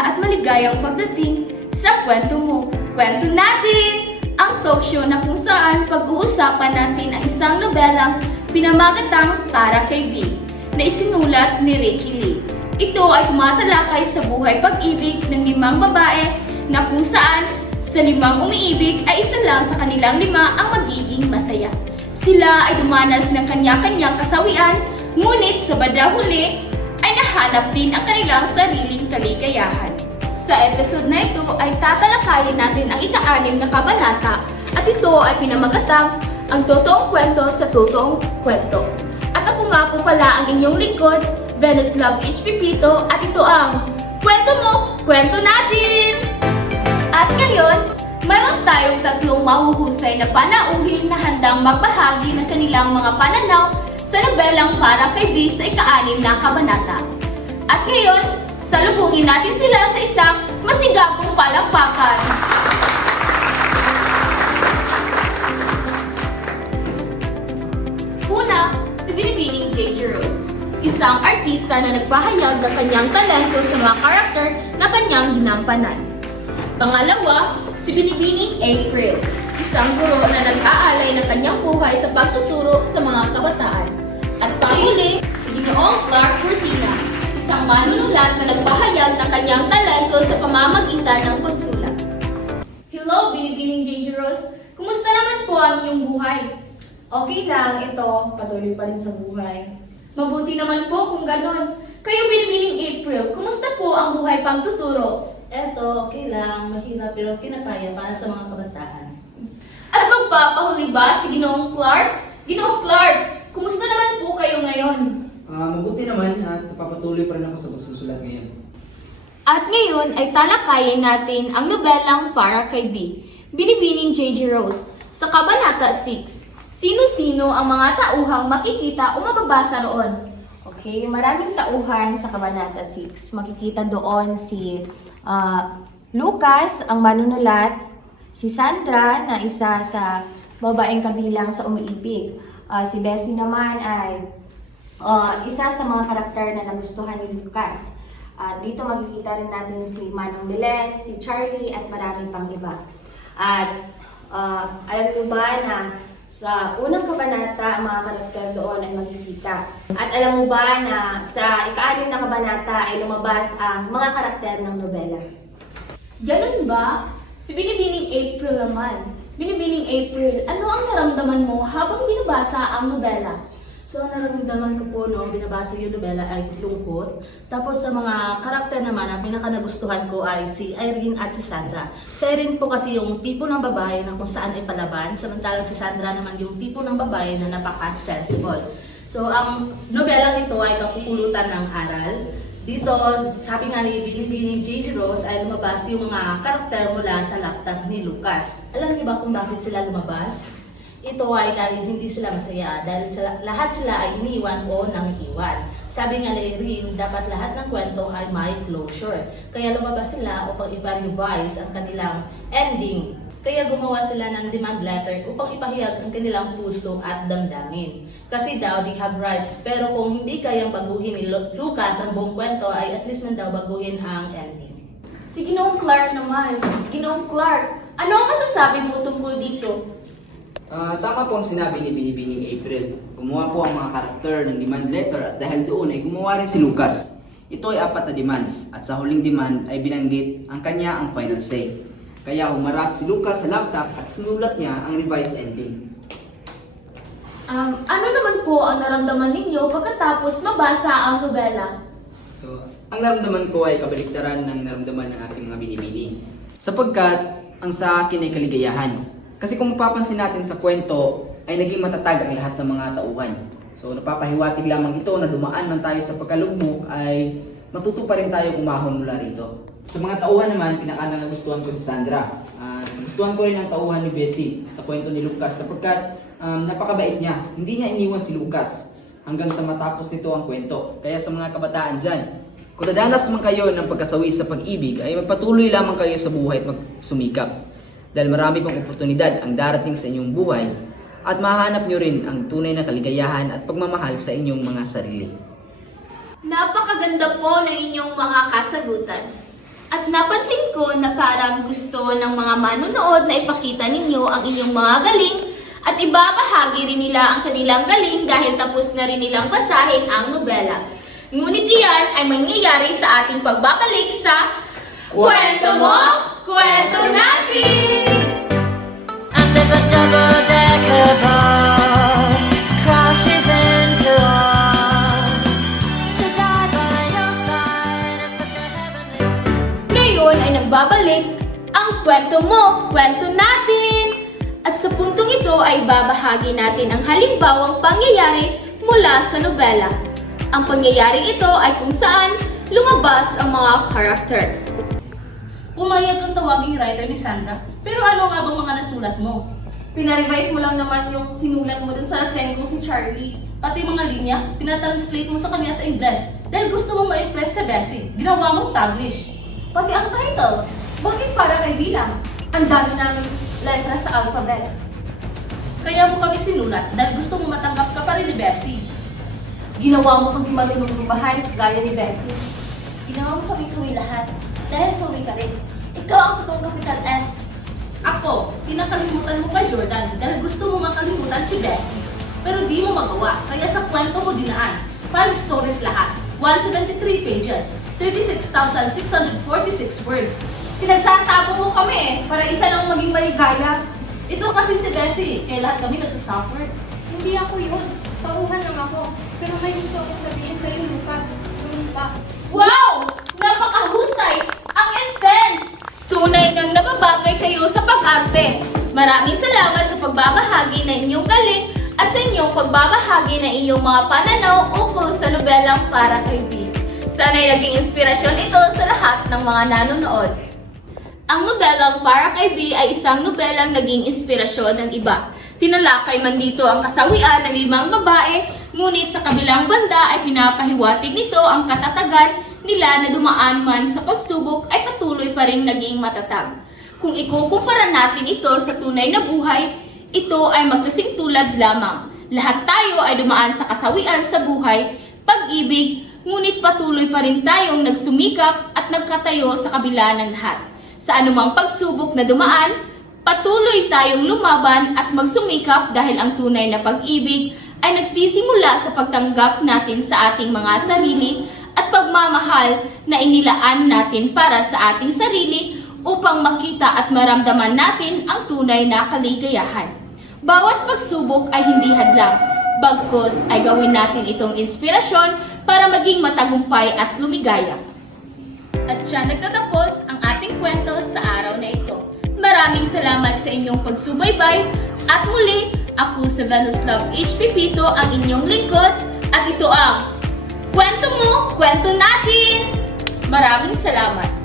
maganda at maligayang pagdating sa Kwento Mo, Kwento Natin! Ang talk show na kung saan pag-uusapan natin ang isang nobelang pinamagatang Para Kay B na isinulat ni Ricky Lee. Ito ay tumatalakay sa buhay pag-ibig ng 5 babae na kung saan sa 5 umiibig ay isa lang sa kanilang 5 ang magiging masaya. Sila ay dumanas ng kanya-kanyang kasawian, ngunit sa bandang huli ay nahanap din ang kanilang sariling kaligayahan. Sa episode na ito ay tatalakayin natin ang ika-6 na kabanata at ito ay pinamagatang Ang Totoong Kwento sa Totoong Kwento. At ako nga po pala ang inyong lingkod, Venus Love H. Pipito, at ito ang Kwento Mo, Kwento Natin! At ngayon, meron tayong 3 mahuhusay na panauhin na handang magbahagi ng kanilang mga pananaw sa nobelang Para Kay B sa ika-6 na kabanata. At ngayon, salubungin natin sila sa isang masigapong palakpakan. Una, si Binibining J.J. Rose, isang artista na nagpahayag ng kanyang talento sa mga karakter na kanyang ginampanan. Pangalawa, si Binibining April, isang guro na nag-aalay ng kanyang buhay sa pagtuturo sa mga kabataan. At panghuli, si Ginoong Clark Cortina, isang manunulat na nagpahayag ng kanyang talento sa pamamagitan ng pagsulat. Hello, Binibining J.J. Rose! Kumusta naman po ang iyong buhay? Okay lang, ito, patuloy pa rin sa buhay. Mabuti naman po kung ganon. Kayo, Binibining April, kumusta po ang buhay pagtuturo? Eto, okay lang, mahirap pero kinakaya para sa mga kabataan. At magpapahuli ba si Ginoong Clark? Ginoong Clark, kumusta naman po kayo ngayon? Mabuti naman at papatuloy pa rin ako sa pagsusulat ngayon. At ngayon ay talakayin natin ang nobelang Para Kay B, Binibining J.J. Rose. Sa Kabanata 6, sino-sino ang mga tauhang makikita o mababasa roon? Okay, maraming tauhan sa Kabanata 6. Makikita doon si Lucas, ang manunulat, si Sandra, na isa sa babaeng kabilang sa umiibig. Si Bessie naman ay isa sa mga karakter na nagustuhan ni Lucas. Dito makikita rin natin si Manong Belen, si Charlie, at marami pang iba. At alam niyo ba na sa unang kabanata, ang mga karakter doon ay makikita. At alam mo ba na sa ika-6 na kabanata ay lumabas ang mga karakter ng nobela? Ganun ba? Si Binibining April naman. Binibining April, ano ang naramdaman mo habang binabasa ang nobela? So, ang nararamdaman ko po noong binabasa yung nobela ay lungkot. Tapos sa mga karakter naman, ang pinaka-nagustuhan ko ay si Irene at si Sandra. Si Irene po kasi yung tipo ng babae na kung saan ay palaban, samantalang si Sandra naman yung tipo ng babae na napaka-sensible. So, ang nobelang ito ay kapupulutan ng aral. Dito, sabi nga ni Binibining J.J. Rose ay lumabas yung mga karakter mula sa laptop ni Lucas. Alam niyo ba kung bakit sila lumabas? Ito ay dahil hindi sila masaya, dahil lahat sila ay iniwan o nangiiwan. Sabi nga ni Irene, dapat lahat ng kwento ay may closure. Kaya lumabas sila upang i-revise ang kanilang ending. Kaya gumawa sila ng demand letter upang ipahayag ang kanilang puso at damdamin. Kasi daw, they have rights. Pero kung hindi kayang baguhin ni Lucas ang buong kwento, ay at least man daw baguhin ang ending. Si Ginoong Clark naman. Ginoong Clark, ano ang masasabi mo tungkol dito? Tama po ang sinabi ni Binibining April. Gumawa po ang mga karakter ng demand letter at dahil doon ay gumawa rin si Lucas. Ito ay 4 na demands at sa huling demand ay binanggit ang kanya ang final say. Kaya humarap si Lucas sa laptop at sinulat niya ang revised ending. Ano naman po ang naramdaman ninyo pagkatapos mabasa ang nobela? So, ang naramdaman ko ay kabaliktaran ng naramdaman ng ating mga binibining. Sapagkat ang sa akin ay kaligayahan. Kasi kung mapapansin natin sa kwento, ay naging matatag ang lahat ng mga tauhan. So napapahiwatig lamang ito na dumaan man tayo sa pagkalugmok ay matuto pa rin tayo umahon mula rito. Sa mga tauhan naman, pinaka-nagustuhan ko si Sandra. Nagustuhan ko rin ang tauhan ni Bessie sa kwento ni Lucas sapagkat napakabait niya. Hindi niya iniwan si Lucas hanggang sa matapos nito ang kwento. Kaya sa mga kabataan dyan, kung dadanas man kayo ng pagkasawi sa pag-ibig, ay magpatuloy lamang kayo sa buhay at magsumikap. Dahil marami pang oportunidad ang darating sa inyong buhay at mahanap nyo rin ang tunay na kaligayahan at pagmamahal sa inyong mga sarili. Napakaganda po ng inyong mga kasagutan. At napansin ko na parang gusto ng mga manonood na ipakita ninyo ang inyong mga galing at ibabahagi rin nila ang kanilang galing dahil tapos na rin nilang basahin ang nobela. Ngunit iyan ay mangyayari sa ating pagbabalik sa Kwento Mo, Kwento Natin! Under the double-decker bus crashes into us. To die by your side is such a heavenly. Ngayon ay nagbabalik ang Kwento Mo, Kwento Natin! At sa puntong ito ay babahagi natin ang halimbawang pangyayari mula sa nobela. Ang pangyayaring ito ay kung saan lumabas ang mga karakter. Pumayag kang tawaging writer ni Sandra, pero ano nga bang mga nasulat mo? Pinarevise mo lang naman yung sinulat mo dun sa send ko si Charlie. Pati mga linya, pinatranslate mo sa kanya sa Ingles dahil gusto mong ma-impress si Bessie. Ginawa mong Taglish. Pati ang title, bakit para kay bilang? Ang dami namin letra sa alphabet. Kaya mo kami sinulat dahil gusto mong matanggap ka pa rin ni Bessie. Ginawa mo kang di maglubahan gaya ni Bessie. Ginawa mo kami suwi lahat. Dahil suwi ka rin. Ikaw ang totoong capital S. Ako, pinakalimutan mo kay Jordan dahil gusto mo makalimutan si Bessie. Pero di mo magawa, kaya sa kwento mo dinaan. 5 stories lahat, 173 pages, 36,646 words. Pinagsasabong mo kami para isa lang maging maligaya. Ito kasi si Bessie, kaya lahat kami nagsasuffer. Hindi ako yun. Tauhan lang ako. Pero may gusto akong sabihin sa'yo, Lucas. Ganun pa. Wow! Napakahusay! Ang intense! Tunay ngang nababagay kayo sa pag-arte. Maraming salamat sa pagbabahagi ng inyong galing at sa inyong pagbabahagi ng inyong mga pananaw ukol sa nobelang Para kay B. Sana'y naging inspirasyon ito sa lahat ng mga nanonood. Ang nobelang Para kay B ay isang nobelang naging inspirasyon ng iba. Tinalakay man dito ang kasawian ng 5 babae, ngunit sa kabilang banda ay pinapahiwatig nito ang katatagan nila na dumaan man sa pagsubok ay patuloy pa rin naging matatag. Kung ikukumpara natin ito sa tunay na buhay, ito ay magkasing tulad lamang. Lahat tayo ay dumaan sa kasawian sa buhay, pag-ibig, ngunit patuloy pa rin tayong nagsumikap at nagkatayo sa kabila ng lahat. Sa anumang pagsubok na dumaan, patuloy tayong lumaban at magsumikap dahil ang tunay na pag-ibig ay nagsisimula sa pagtanggap natin sa ating mga sarili at pagmamahal na inilaan natin para sa ating sarili upang makita at maramdaman natin ang tunay na kaligayahan. Bawat pagsubok ay hindi hadlang, bagkus ay gawin natin itong inspirasyon para maging matagumpay at lumigaya. At siya nagtatapos ang ating kwento sa araw na ito. Maraming salamat sa inyong pagsubaybay at muli, ako sa Venuslav H. Pipito ang inyong lingkod at ito ang Kwento Mo, Kwento Natin! Maraming salamat!